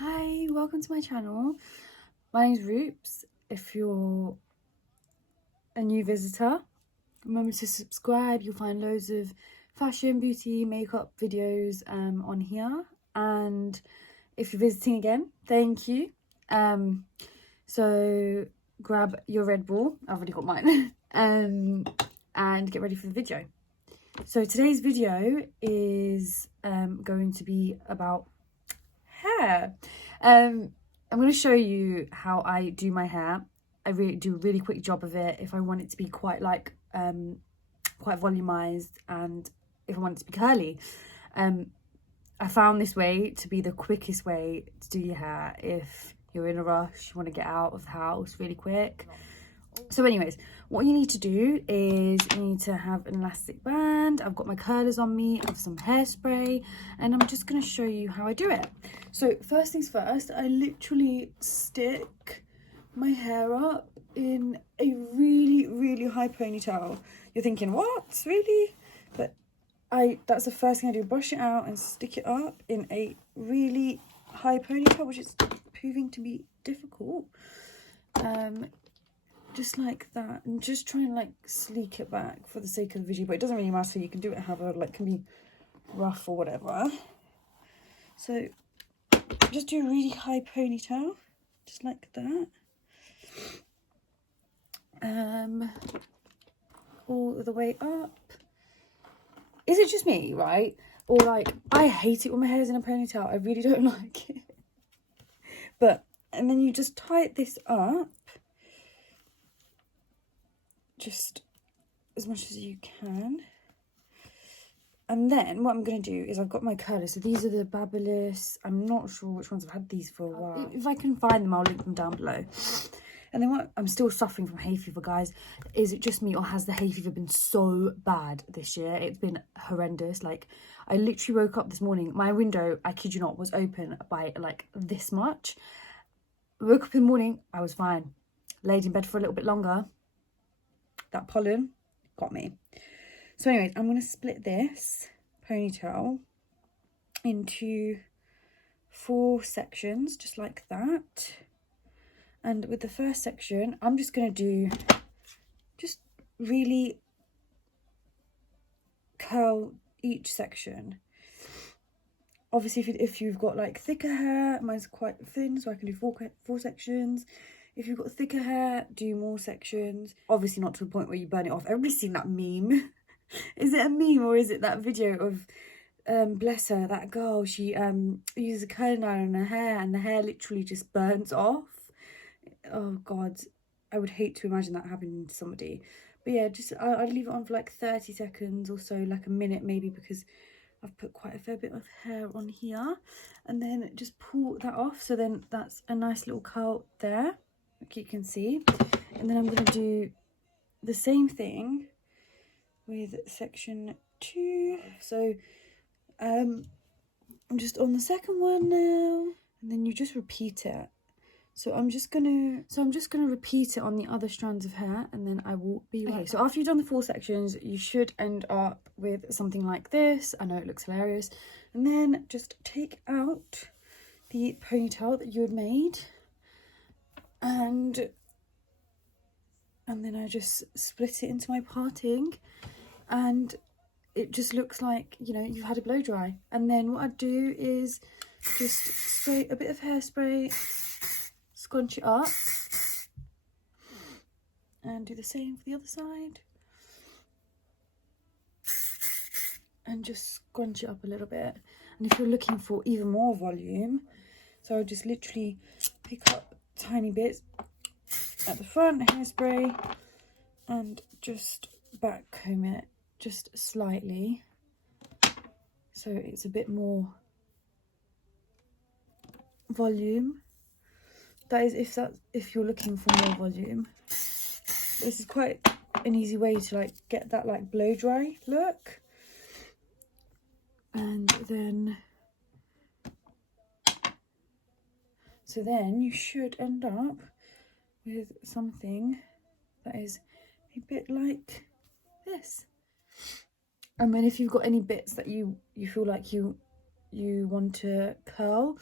Hi, welcome to my channel. My name's Roops. If you're a new visitor, remember to subscribe. You'll find loads of fashion, beauty, makeup videos on here. And if you're visiting again, thank you. So grab your Red Bull, I've already got mine, and get ready for the video. So today's video is going to be about hair. I'm going to show you how I do my hair. I really do a really quick job of it if I want it to be quite like quite volumized, and if I want it to be curly. I found this way to be the quickest way to do your hair if you're in a rush, you want to get out of the house really quick. So anyways, what you need to do is you need to have an elastic band. I've got my curlers on me, I have some hairspray, and I'm just going to show you how I do it. So first things first, I literally stick my hair up in a really high ponytail. You're thinking, what? Really? But that's the first thing I do, brush it out and stick it up in a really high ponytail, which is proving to be difficult. Just like that, and just try and like sleek it back for the sake of the video, but it doesn't really matter. You can do it however, like, can be rough or whatever. So just do a really high ponytail, just like that, all the way up. Is it just me, right? Or like, I hate it when my hair's in a ponytail. I really don't like it. But, and then you just tie this up just as much as you can. And then what I'm going to do is I've got my curlers. So these are the Babyliss. I'm not sure which ones. I've had these for a while. If I can find them, I'll link them down below. And then what I'm still suffering from hay fever, guys. Is it just me, or has the hay fever been so bad this year? It's been horrendous. Like, I literally woke up this morning. My window, I kid you not, was open by like this much. I woke up in the morning, I was fine. Laid in bed for a little bit longer. That pollen got me. So anyways, I'm going to split this ponytail into 4 sections, just like that. And with the first section, I'm just going to do just really curl each section. Obviously, if you've got like thicker hair, mine's quite thin, so I can do four sections. If you've got thicker hair, do more sections. Obviously not to the point where you burn it off. Everybody's seen that meme. Is it a meme, or is it that video of, bless her, that girl, she uses a curling iron on her hair and the hair literally just burns off? Oh God, I would hate to imagine that happening to somebody. But yeah, just I'd leave it on for like 30 seconds or so, like a minute maybe, because I've put quite a fair bit of hair on here. And then just pull that off. So then that's a nice little curl there, like you can see. And then I'm going to do the same thing with section 2. So I'm just on the second one now, and then you just repeat it. So I'm just gonna repeat it on the other strands of hair, and then I will be right back. So after you've done the 4 sections, you should end up with something like this. I know it looks hilarious. And then just take out the ponytail that you had made, and then I just split it into my parting, and it just looks like, you know, you've had a blow dry. And then what I'd do is just spray a bit of hairspray, scrunch it up, and do the same for the other side, and just scrunch it up a little bit. And if you're looking for even more volume, so I'll just literally pick up tiny bits at the front, hairspray, and just back comb it just slightly, so it's a bit more volume. That is if you're looking for more volume. This is quite an easy way to like get that like blow dry look. And then so then you should end up with something that is a bit like this. And then if you've got any bits that you feel like you want to curl,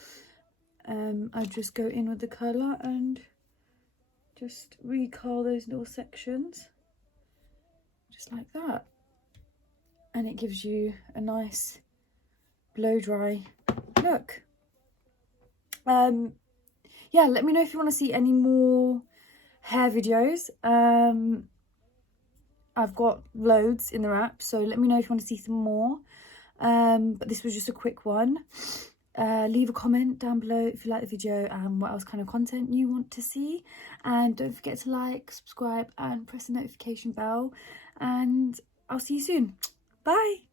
I just go in with the colour and just recurl those little sections, just like that. And it gives you a nice blow dry look. Yeah, let me know if you want to see any more hair videos. I've got loads in the wrap, so let me know if you want to see some more. But this was just a quick one. Leave a comment down below if you like the video and what else kind of content you want to see. And don't forget to like, subscribe and press the notification bell. And I'll see you soon. Bye!